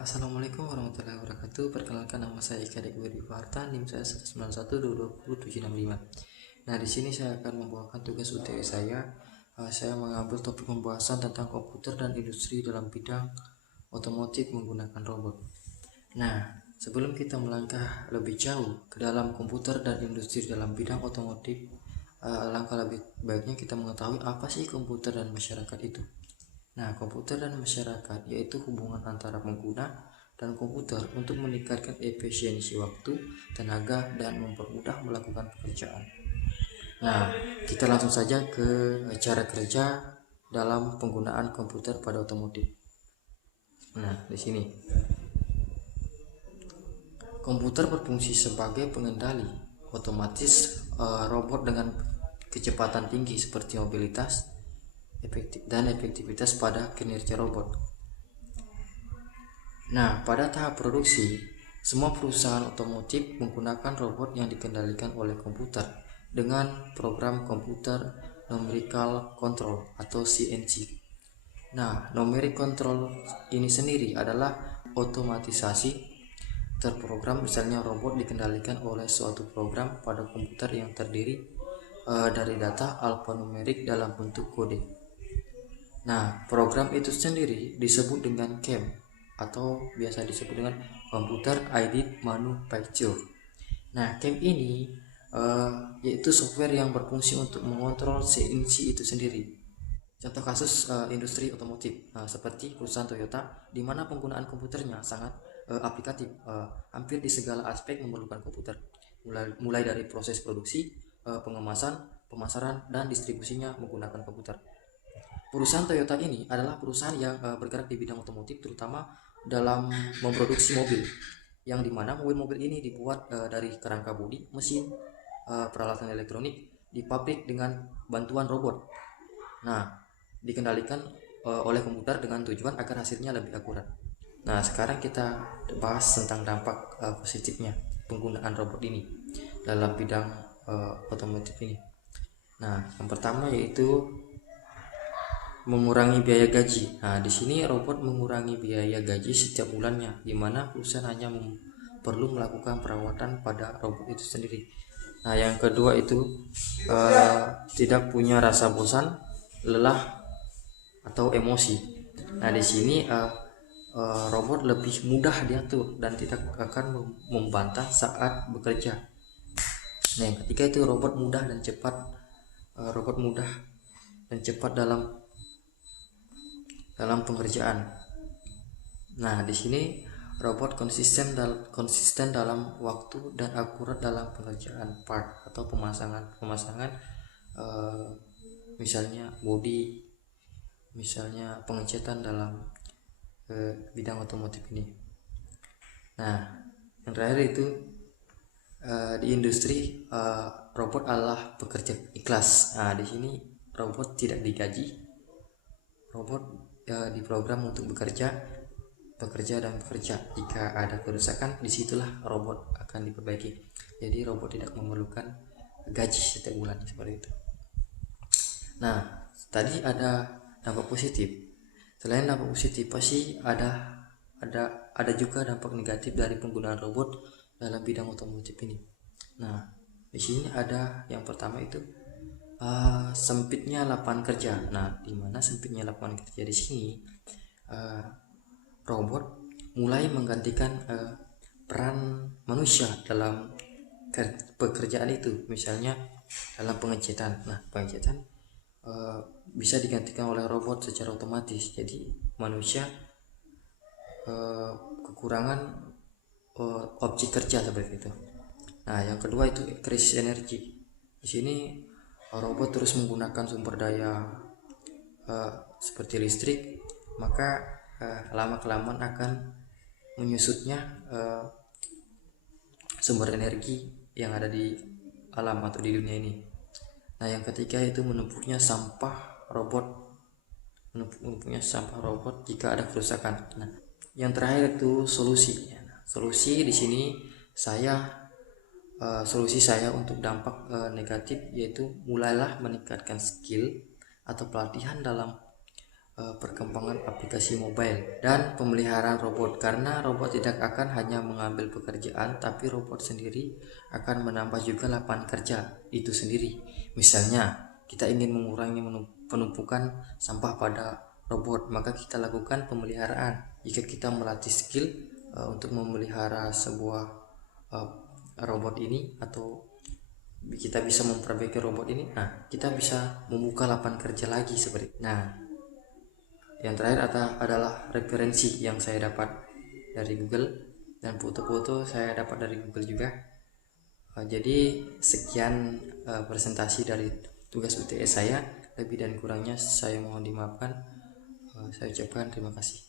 Assalamualaikum warahmatullahi wabarakatuh. Perkenalkan, nama saya Ika Degwedi Farta, NIM saya 191220765. Nah, di sini saya akan membawakan tugas UTS saya. Saya mengambil topik pembahasan tentang komputer dan industri dalam bidang otomotif menggunakan robot. Nah, sebelum kita melangkah lebih jauh ke dalam komputer dan industri dalam bidang otomotif, langkah lebih baiknya kita mengetahui apa sih komputer dan masyarakat itu. Nah, komputer dan masyarakat yaitu hubungan antara pengguna dan komputer untuk meningkatkan efisiensi waktu, tenaga, dan mempermudah melakukan pekerjaan. Nah, kita langsung saja ke cara kerja dalam penggunaan komputer pada otomotif. Nah, di sini komputer berfungsi sebagai pengendali otomatis robot dengan kecepatan tinggi seperti mobilitas, dan efektivitas pada kinerja robot. Nah, pada tahap produksi, semua perusahaan otomotif menggunakan robot yang dikendalikan oleh komputer dengan program komputer numerical control atau CNC. Nah, numeric control ini sendiri adalah otomatisasi terprogram, misalnya robot dikendalikan oleh suatu program pada komputer yang terdiri dari data alfanumerik dalam bentuk kode. Nah, program itu sendiri disebut dengan CAM atau biasa disebut dengan Computer Aided Manufacture. Nah, CAM ini yaitu software yang berfungsi untuk mengontrol CNC itu sendiri. Contoh kasus industri otomotif seperti perusahaan Toyota, di mana penggunaan komputernya sangat aplikatif. Hampir di segala aspek memerlukan komputer, mulai dari proses produksi, pengemasan, pemasaran, dan distribusinya menggunakan komputer. Perusahaan Toyota ini adalah perusahaan yang bergerak di bidang otomotif, terutama dalam memproduksi mobil, yang dimana mobil-mobil ini dibuat dari kerangka bodi, mesin, peralatan elektronik di pabrik dengan bantuan robot. Nah, dikendalikan oleh komputer dengan tujuan agar hasilnya lebih akurat. Nah, sekarang kita bahas tentang dampak positifnya penggunaan robot ini dalam bidang otomotif ini. Nah, yang pertama yaitu mengurangi biaya gaji. Nah, di sini robot mengurangi biaya gaji setiap bulannya, di mana perusahaan hanya perlu melakukan perawatan pada robot itu sendiri. Nah, yang kedua itu tidak punya rasa bosan, lelah, atau emosi. Nah, di sini robot lebih mudah diatur dan tidak akan membantah saat bekerja. Nah, yang ketiga itu robot mudah dan cepat. Robot mudah dan cepat dalam pengerjaan. Nah, di sini robot konsisten dalam waktu dan akurat dalam pengerjaan part atau pemasangan misalnya bodi, misalnya pengecatan dalam bidang otomotif ini. Nah, yang terakhir itu di industri robot adalah pekerja ikhlas. Nah, di sini robot tidak digaji. Robot diprogram untuk bekerja dan bekerja. Jika ada kerusakan, disitulah robot akan diperbaiki. Jadi robot tidak memerlukan gaji setiap bulan seperti itu. Nah, tadi ada dampak positif. Selain dampak positif, pasti ada juga dampak negatif dari penggunaan robot dalam bidang otomotif ini. Nah, di sini ada yang pertama itu sempitnya lapangan kerja. Nah, di mana sempitnya lapangan kerja di sini robot mulai menggantikan peran manusia dalam pekerjaan itu, misalnya dalam pengecetan. Nah, pengecetan bisa digantikan oleh robot secara otomatis. Jadi manusia kekurangan objek kerja seperti itu. Nah, yang kedua itu krisis energi. Di sini robot terus menggunakan sumber daya seperti listrik, maka lama-kelamaan akan menyusutnya sumber energi yang ada di alam atau di dunia ini. Nah, yang ketiga itu menumpuknya sampah robot jika ada kerusakan. Nah, yang terakhir itu solusi. Solusi di sini solusi saya untuk dampak negatif yaitu mulailah meningkatkan skill atau pelatihan dalam perkembangan aplikasi mobile dan pemeliharaan robot, karena robot tidak akan hanya mengambil pekerjaan, tapi robot sendiri akan menambah juga lapangan kerja itu sendiri. Misalnya kita ingin mengurangi penumpukan sampah pada robot, maka kita lakukan pemeliharaan. Jika kita melatih skill untuk memelihara sebuah robot ini, atau kita bisa memperbaiki robot ini, kita bisa membuka lapangan kerja lagi seperti. Yang terakhir adalah referensi yang saya dapat dari Google, dan foto-foto saya dapat dari Google juga. Jadi sekian presentasi dari tugas UTS saya. Lebih dan kurangnya saya mohon dimaafkan. Saya ucapkan terima kasih.